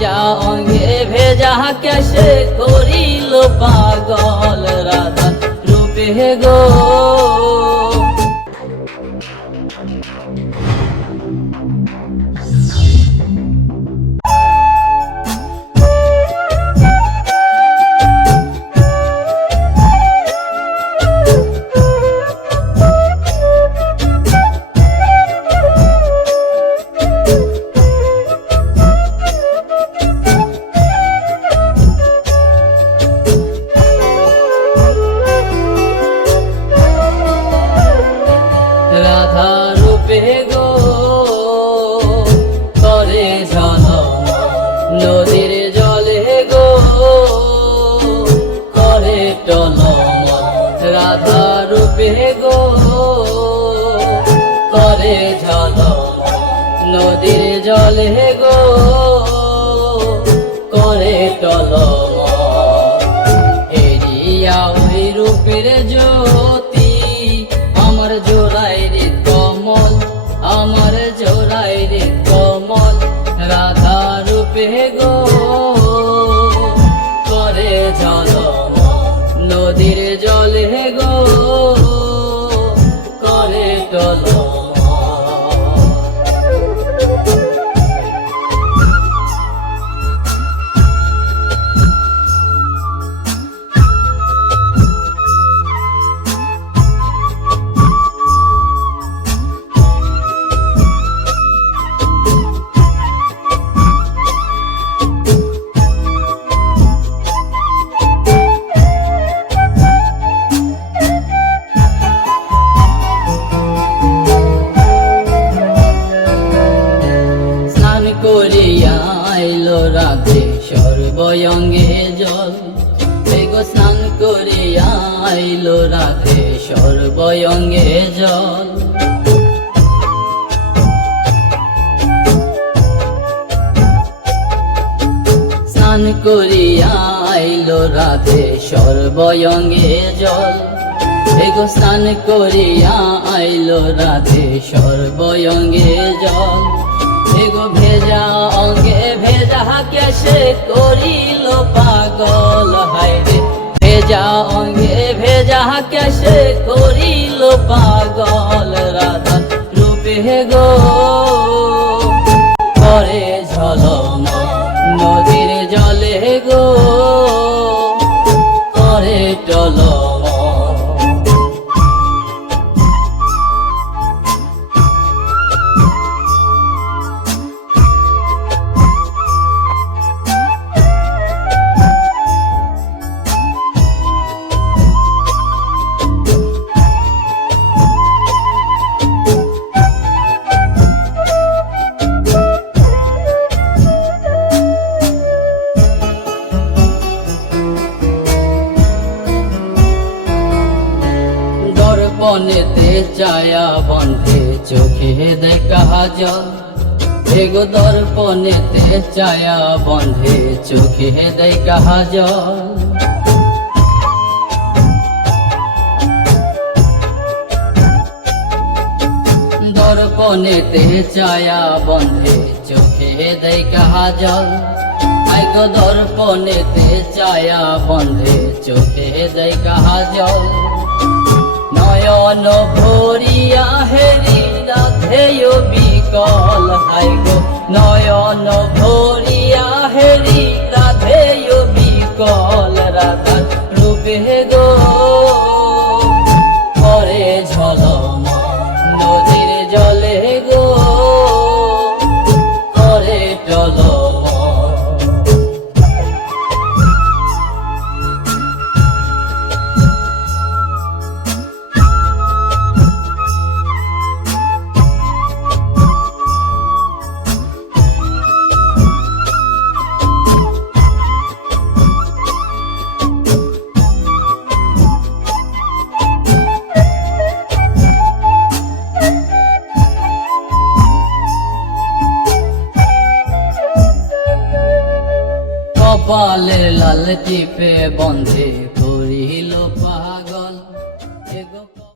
ভেজা অঙ্গে ভেজা কেশে করিল পাগল রাধা রূপে গো। রাধা রূপে গো করে ঝলমল নদীর জলে গো করে টলমল। রাধা রূপে গো করে ঝলমল নদীর জলে গো করে টলমল। এরিয়া ওই রূপের জ্যোতি আমার জোড়াই রে কমল, আমার জোড়াই রে কমল। রাধা রূপে গো করে ঝলমল নদীর জলে গো করে টলমল। করিয়া আইলো রাধে সর্বঙ্গে জল। গো স্নান করিয়া আইলো রাধে সর্বঙ্গে জল। স্নান করিয়া আইলো রাধে সর্বঙ্গে জল। গো স্নান করিয়া আইলো রাধে সর্বঙ্গে জল। গো ভেজা অঙ্গে ভেজা কেশে করিল পাগল হায়রে। ভেজা অঙ্গে ভেজা কেশে করিল পাগল রাধা রূপে গো করে ঝলমল নদীর জলে গো করে টলমল। দর্পণেতে ছায়া বন্ধে চোখে দেখা জল। গো দর্পণেতে ছায়া বন্ধে চোখে দেখা জল। দর্পণেতে ছায়া বন্ধে চোখে দেখা জল। গো দর্পণেতে ছায়া বন্ধে চোখে দেখা জল। নয়ন ভরিয়া হেরি রাধে বিকল হায় গো। নয়ন ভরিয়া হেরি রাধে বিকল রাধা রূপে গো করে ঝলমল নদীর জলে গো করে টলমল। কপালে লাল টিপে বন্ধে